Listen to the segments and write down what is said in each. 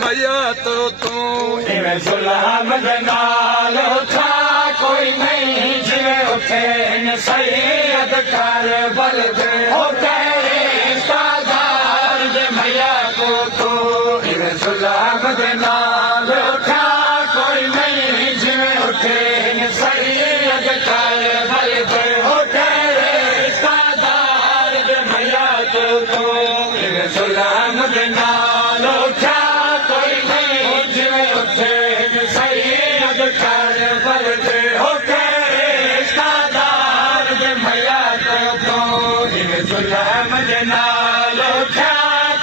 मैया तो तू इवें जुल्म दे नाल उठा कोई नहीं जिवें उठे न सैयद करबल दे हो तेरे सादार दे मैया तो तू इवें जुल्म दे नाल उठा कोई नहीं जिवें उठे न सैयद करबल दे हो तेरे सादार दे मैया तो तू इवें जुल्म दे नाल उठा कोई नहीं जिवें उठे न सैयद करबल दे हो तेरे सादार दे मैया तो तू इवें जुल्म दे नाल उठा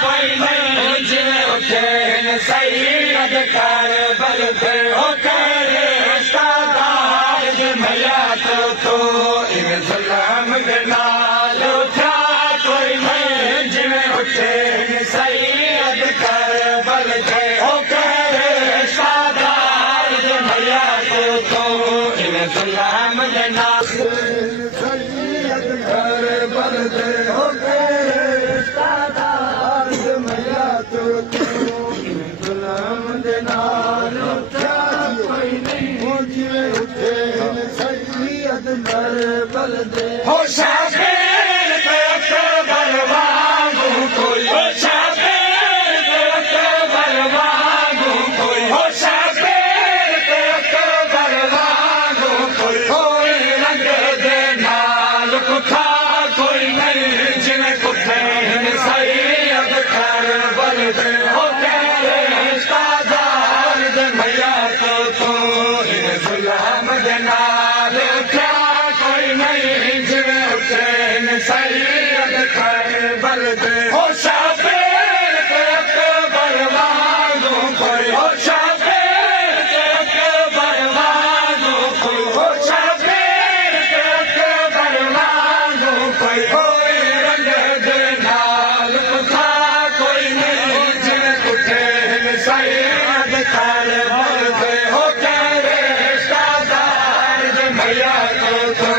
कोई नहीं जिवें उठे न सैयद करबल दे हो तेरे सादार दे मैया तो तू इवें जुल्म दे नाल उठा कोई नहीं जिवें उठे न सैयद करबल दे हो तेरे सादार दे मैया तो तू इवें जुल्म दे नाल सैयद करबल दे हो तेरे सादार दे मैया तो तू गुलाम दे नाल उठा कोई नहीं हो जिवें उठे न सैयद करबल दे हो शाबीर पे अकबर वांगू कोई हो शाबीर पे अकबर वांगू कोई हो शाबीर पे अकबर वांगू कोई कोई रंग दे नाल कुठा कोई नहीं जिवें कुठे न सैयद करबल दे हो तेरे सादार दे मैया तो तू इवें जुल्म दे नाल उठा कोई नहीं जिवें उठे न सैयद करबल दे हो शाबीर पे अकबर वांगू कोई हो शाबीर पे अकबर वांगू कोई हो शाबीर पे अकबर वांगू कोई कोई रंग दे नाल कुठा कोई नहीं जिवें उठे न सैयद करबल दे हो तेरे सादार दे मैया तो तू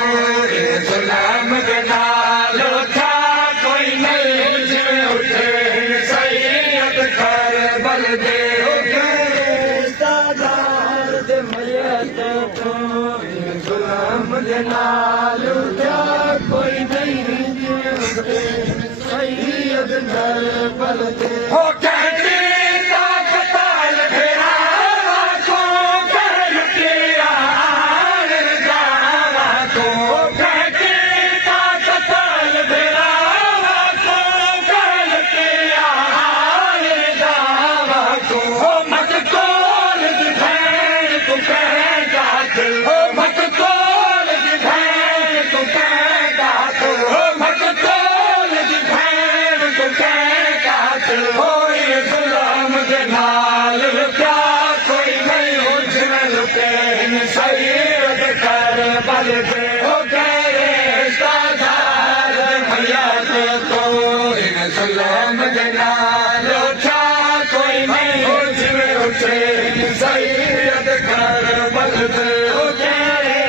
इवें जुल्म दे नाल उठा कोई नहीं जिवें उठे न सैयद करबल दे हो तेरे सादार दे मैया तो तू गुलाम दे नाल उठा कोई नहीं जिवें उठे न सैयद करबल दे हो कहती ताकताल फेरा को कहल किया गावा को कहती ताकताल फेरा को कहल किया गावा को हो मत कोल दी भैन को कहेगा दिल हो मत कोल दी भैन को कहेगा दिल हो मत कोल दी भैन को कहेगा दिल हो ये जुल्म दे नाल क्या कोई नहीं हो जिवें लुटे न सैयद करबल दे हो तेरे सादार दे मैया तो तू इवें जुल्म दे नाल उठा कोई नहीं हो जिवें उठे न सैयद करबल दे हो तेरे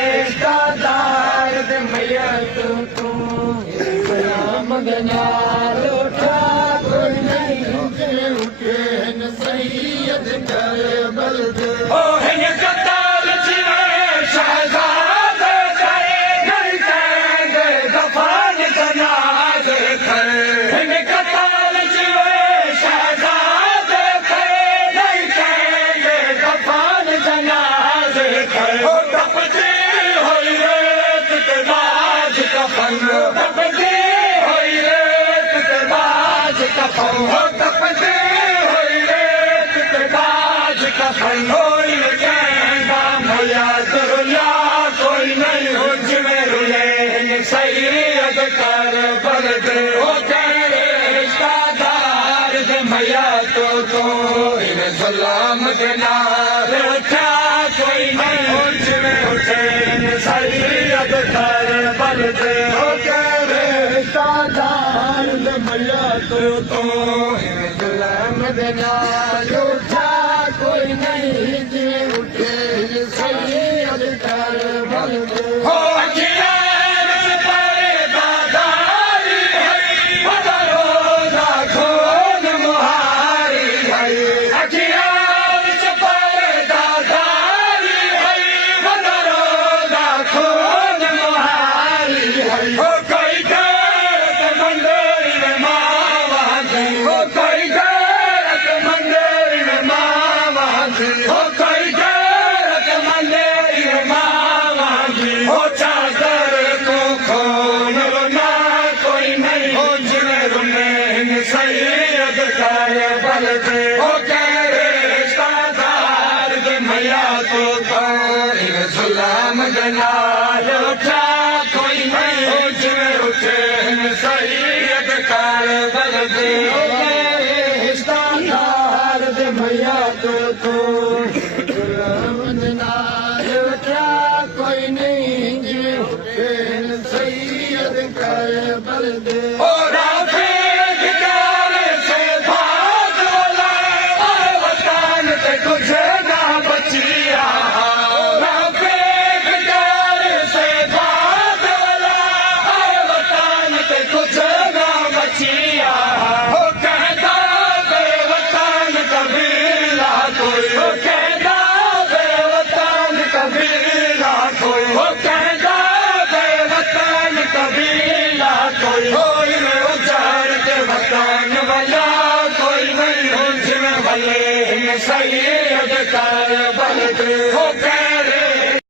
सादार दे मैया तो तू गुलाम दे नाल उठा कोई नहीं जिवें उठे न सैयद करबल दे ओ हिन कताल जिवें शहजादे करे नहीं कहेंगे दफान जनाजे करे हिन कताल जिवें शहजादे करे नहीं कहेंगे दफान जनाजे करे ओ तपती हुई रेत के बाज कफन तपती हुई रेत के बाज कफन हो तपती हुई रेत के बाज कफन हो ये कहना मैया दुनिया कोई नहीं हो जिवें रुले न सैयद करबल दे हो तेरे सादार दे मैया तो तू इवें जुल्म दे नाल उठा कोई नहीं हो जिवें उठे न सैयद करबल दे हो तेरे सादार दे मैया तो तू जुल्म दे नाल उठा कोई नहीं जिवें उठे न सैयद करबल दे हो अखियाँ पर दादारी है बदलो ना खोल मुहारी है अखियाँ तू